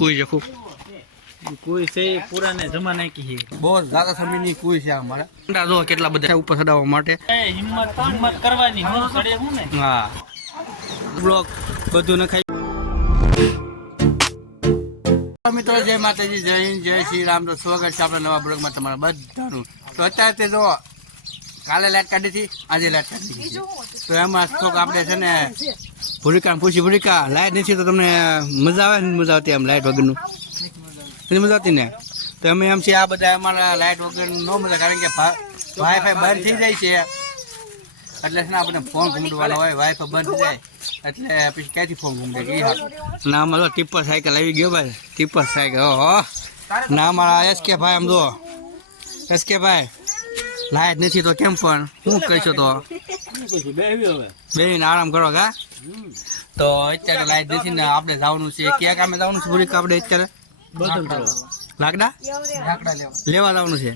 કોઈ ખૂબ? કોઈ છે પુરાને જમાને કી છે. બહુ જ્યાદા સમયની કુઈ છે અમારે. અંડા જો કેટલા બધા ઉપર ચડાવવા માટે? હિંમત હિંમત કરવાની હું પડે હું ને. હા. બ્લોક બધું નખાઈ મિત્રો જય માતાજી જય હિન્દ જય શ્રી રામ. તો સ્વાગત છે આપણા નવા બ્લોગમાં તમારા બધાનું. તો અત્યારે તે જો કાલે લાઈટ કાઢી હતી આજે લાઈટ કાઢી તો એમાં થોડુંક આપણે છે ને ભૂરિકા પૂછી ભૂરિકા લાઈટ નથી તો તમને મજા આવે ને મજા આવતી આમ લાઈટ વગરનું? નથી મજા આવતી ને. તો અમે એમ છે આ બધા અમારા લાઈટ વગર ન મજા કારણ કે વાઈફાઈ બંધ થઈ જાય છે. એટલે છે ને આપણે ફોન ઘૂમડવાનો હોય વાઈફાઈ બંધ થઈ જાય. એટલે પછી ક્યાંથી ફોન ઘૂમડે ના અમારો ટીપર સાયકલ આવી ગયો ભાઈ. ટીપર સાયકલ ઓહો ના મારા એસ કે ભાઈ આમ જો એસ કે ભાઈ લાઇટ નથી તો કેમ પણ શું કહીશો તો? બેહીને આરામ કરો કા? તો અત્યારે લાઈ દેસી ને આપણે જવાનું છે. ક્યાં કામે જવાનું છે ભૂરી આપણે અત્યારે? લાકડા? લેવા. જવાનું છે.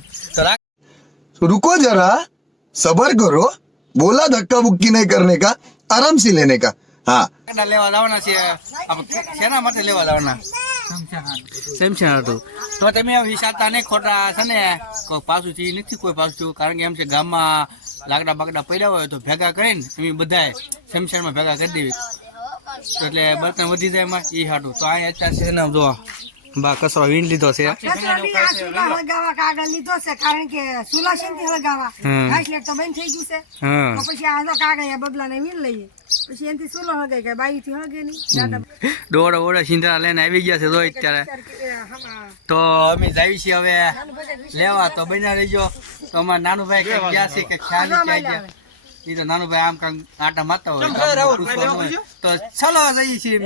તો रुको જરા. સબર કરો. બોલા ધક્કા બુક્કી નહીં કરને કા. આરામ સી લેને કા. હા. લાકડા લેવા જવાના છે. આપણે શેના માટે લેવા જવાના? સેમસંગ તો તમે વિચારતા ને ખોટા છે ને. પાછું નથી કોઈ પાછું. કારણ કે એમ છે ગામમાં લાકડા બાકડા પડ્યા હોય તો ભેગા કરીને એમ બધાએ સેમસંગમાં ભેગા કરી દેવી. એટલે બર્તન વધી જાય એમાં એ હાટું. તો અહીંયા અત્યારે છે ને જો બા કચરો વીણ લીધો છે. આ કાગળ લીધો છે કારણ કે સુલા હમ. ઘાસ તો બંધ થઈ ગયું છે. તો પછી આ તો કાગળ આ બબલાને વીણ લઈએ. પછી એનથી સુલો હગે કે બાઈ થી હગે નહીં દાદા દોડ ઓડે સિંધરા લઈને આવી ગયા છે તો અત્યારે. તો અમે જાવી છીએ હવે. લેવા તો બન્યા રહીજો. તો અમારા નાનુભાઈ ક્યાંક ગયા છે કે ખ્યાલ ક્યાં ગયા એ તો નાનુભાઈ આમ કાંક આટા મારતા હોય. તો ચલો જઈએ છીએ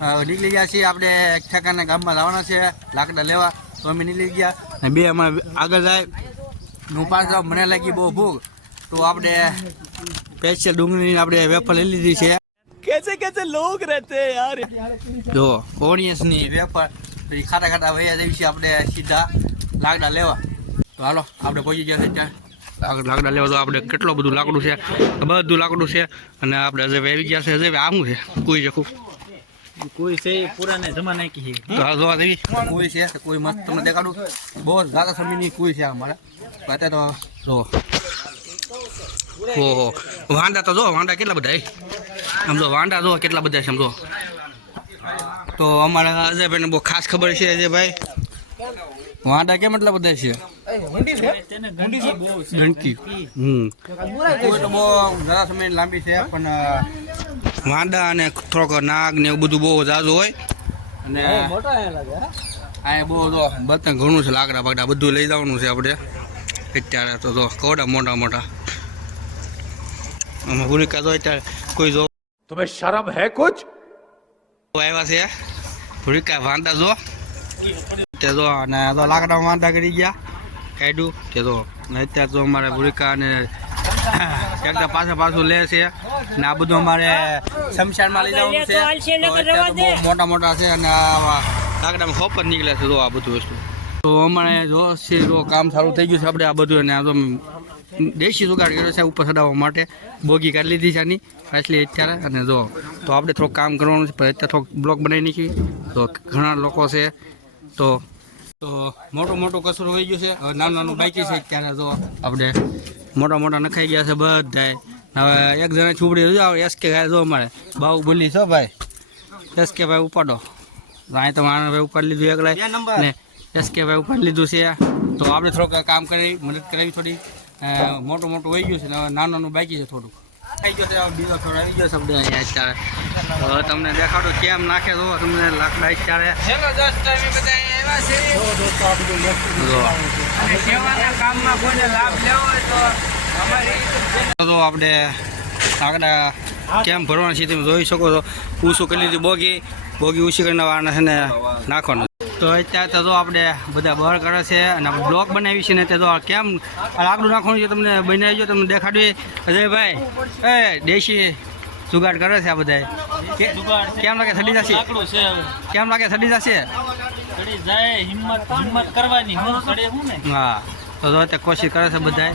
નીકળી ગયા છીએ. આપણે ઠેકાના ગામમાં લાવવાના છે. લાકડા લેવા. તો અમે નીકળી ગયા. અને બે અમારે આગળ જાય. હું પાછો મને લાગી બહુ ભૂખ. તો આપણે સ્પેશિયલ ડુંગળીની આપણે વેફર લઈ લીધી છે. જો ઓનિયન્સની વેપાર પછી ખાટા ખાટા વૈયા જઈએ છીએ આપણે સીધા લાકડા લેવા. તો હાલો આપણે પહોંચી ગયા છે ત્યાં. લાકડા લેવા તો આપણે કેટલું બધું લાકડું છે. બધું લાકડું છે. અને આપણે હજે આવી ગયા છે. હજે આ શું છે. કોઈ જખું. કોઈ છે પુરાને જમાના કી જોવા દેવી કોઈ છે કોઈ મસ્ત. તમને દેખાડું? બહુ જ્યાદા સમયની કોઈ છે અમારા. અત્યારે તો જો. ઓહો વાંડા તો જો વાંડા કેટલા બધા? આમ વાંડા જો કેટલા બધા છે આમ તો અમારા અજયભાઈને બહુ ખાસ ખબર છે અજયભાઈ. વાંડા કેમ એટલા બધા છે? ગણકી હમ. કોઈ તો બહુ જરા સમયની લાંબી છે પણ વાંદા અને થોડોક નાગ ને એવું બધું બહુ જાજુ હોય. અને આ બહુ તો બધા ઘણું છે લાકડા બાકડા બધું લઈ જવાનું છે આપણે. અત્યારે તો તો કોડા મોટા મોટા. આમાં ભૂલિકા તો અત્યારે કોઈ જો તમે શરમ હે કુછ? આવ્યા છે. ભૂલિકા વાંદા જો. તે જો અને તો લાકડા વાંદા કરી ગયા. કાઢ્યું. તે જો અત્યારે તો અમારે ભૂલિકા અને ટ્રેક્ટર પાછું લે છે. ને આ બધું અમારે શમશાનમાં લઈ જવાનું છે. તો મોટા મોટા છે અને લાકડામાં ખોપ જ નીકળે છે જો આ બધું વસ્તુ. તો અમારે જો છે જો કામ સારું થઈ ગયું છે આપણે આ બધું અને આ તો દેશી જુગાડ કર્યો છે ઉપર ચડાવવા માટે. બોગી કાઢી લીધી છે આની પાછલી અત્યારે અને જો તો આપણે થોડુંક કામ કરવાનું છે પણ અત્યારે થોડોક બ્લોક બનાવી નાખી. તો ઘણા લોકો છે તો તો મોટું મોટું કચરો હોઈ ગયું છે. હવે નાનું નાનું બાકી છે અત્યારે જો આપણે મોટા મોટા નખાઈ ગયા છે બધાય. હવે એક જણા છુબડી જો એસ કે જો અમારે. બહુ બોલી છો ભાઈ. એસ કે ભાઈ ઉપાડો. અહીં તો માણસ ભાઈ ઉપાડી લીધું એકલા ને એસ કે ભાઈ ઉપાડી લીધું છે. તો આપણે થોડુંક કામ કરી મદદ કરાવી થોડી. મોટું મોટું વહી ગયું છે ને હવે નાનું બાકી છે થોડુંક. આવી ગયો છે બીજો થોડો આવી ગયો શબ્દ અહીંયા અત્યારે તો તમને દેખાડો કેમ નાખે તો તમને લાકડા અત્યારે જો તો આપણે લાકડા કેમ ભરવાના છે તમે જોઈ શકો છો. ઊંચું કરી લીધું બોગી. બોગી ઊંચી કરીને વાળના છે ને નાખવાનું. તો અત્યારે તો આપણે બધા બહાર કરે છે અને આપણે બ્લોક બનાવી છે ને તે તો કેમ લાકડું નાખવાનું છે તમને બનાવી તમને દેખાડવી. અજયભાઈ એ દેશી જુગાડ કરે છે આ બધા કેમ લાગે થડી જશે? કેમ લાગે થડી જશે? હું તો અત્યારે કોશિશ કરે છે બધાય.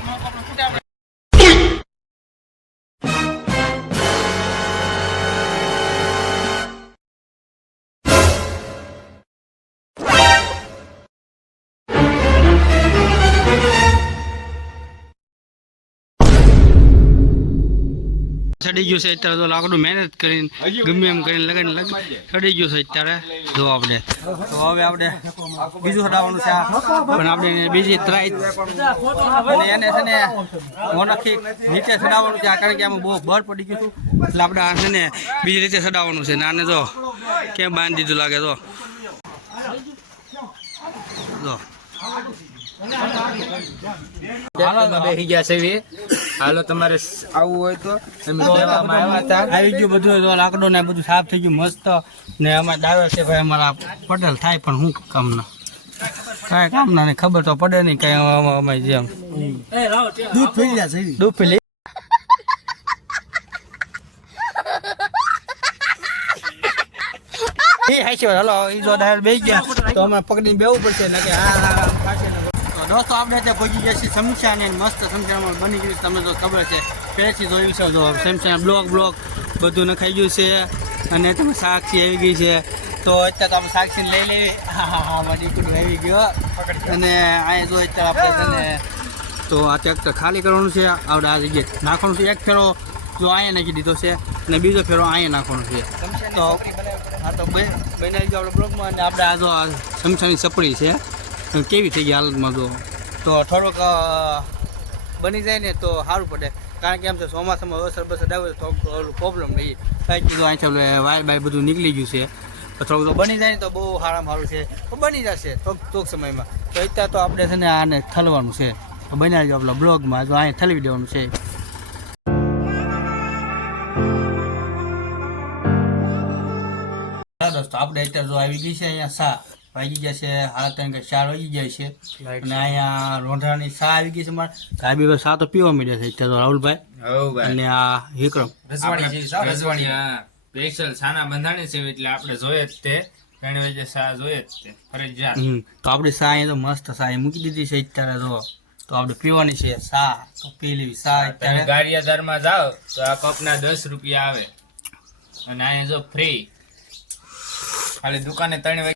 સડી ગયું છે અત્યારે તો લાકડું મહેનત કરીને ગમે એમ કરીને લગન લગન સડી ગયું છે અત્યારે. જો આપણે. તો હવે આપણે બીજું સડાવવાનું છે પણ આપણે બીજી ત્રાઈ અને એને છે ને મોનખી નીચે સડાવવાનું છે આ કારણ કે આમાં બહુ બર પડી ગયું હતું. એટલે આપણે આ છે ને બીજી રીતે સડાવવાનું છે. નાને આને જો કેમ બાંધી દીધું લાગે તો. જો. બેસી ગયા છે. હાલો તમારે આવવું હોય તો અમે લેવામાં આવ્યા હતા. આવી ગયું બધું તો લાકડું ને બધું સાફ થઈ ગયું મસ્ત. ને અમારે દાવે છે ભાઈ અમારા પટેલ થાય પણ શું કામના કાંઈ કામના નહીં ખબર તો પડે નહીં કઈ અમે જેમ. દૂધ પી છે દૂધ પી લે હાલો એ જો ડાયર બેસી ગયા તો અમે પકડીને બેવું પડશે ને કે હા હા. દોસ્તો આપણે ત્યાં પહોંચી ગયા છીએ સમસ્યા અને મસ્ત સમસ્યામાં બની ગયું છે. તમને તો ખબર છે પહેલેથી જોયું છે તો સમસ્યા બ્લોક બ્લોક બધું નખાઈ ગયું છે અને તમે સાક્ષી આવી ગઈ છે. તો અત્યારે આપણે સાક્ષીને લઈ લેવી હા હા હા મારી આવી ગયો. અને અહીંયા જો અત્યારે આપણે તો આ ટ્રેક્ટર ખાલી કરવાનું છે. આપણે આ જગ્યાએ નાખવાનું છે. એક ફેરો જો અહીંયા નાખી દીધો છે અને બીજો ફેરો અહીંયા નાખવાનો છે. તો હા તો બનાવી ગયો આપણે બ્લોકમાં અને આપણે આ જો આ સમસાની સપડી છે. કેવી થઈ ગઈ હાલતમાં તો? તો થોડોક બની જાય ને તો સારું પડે. કારણ કે એમ છે ચોમાસામાં અસર બસર આવે તો થોડું પ્રોબ્લેમ નહીં કાંઈ કીધું અહીંથી વાય બાય બધું નીકળી ગયું છે. તો થોડુંક તો બની જાય ને તો બહુ સારામાં સારું છે. તો બની જશે ટૂંક ટૂંક સમયમાં. તો અત્યારે તો આપણે છે ને આને થલવાનું છે. તો બનાવી દો આપણા બ્લોગમાં. તો અહીંયા થલવી દેવાનું છે. દોસ્તો આપણે અત્યારે જો આવી ગઈ છે અહીંયા સા વાગી ગયા છે ત્રણ કે ચાર વાગી જાય છે. અને અહીંયા રોંઢાની સા આવી ગઈ છે મારે. સાહેબ હવે સા તો પીવા માંડ્યા છે અત્યારે તો રાહુલભાઈ. અને આ વિક્રમ. રજવાણી સ્પેશિયલ સાના બંધાણી છે એટલે આપણે જોઈએ જ તે. ત્રણ વાગે સા જોઈએ જ તે. ફરજિયાત. તો આપણી સા અહીંયા તો મસ્ત સા. મૂકી દીધી છે અત્યારે તો. તો આપણે પીવાની છે સા. તો પી લેવી સા અત્યારે. ગારિયાધારમાં જાઓ તો આ કપના દસ રૂપિયા આવે. અને અહીંયા જો ફ્રી ખાલી દુકાને ત્રણ વાગે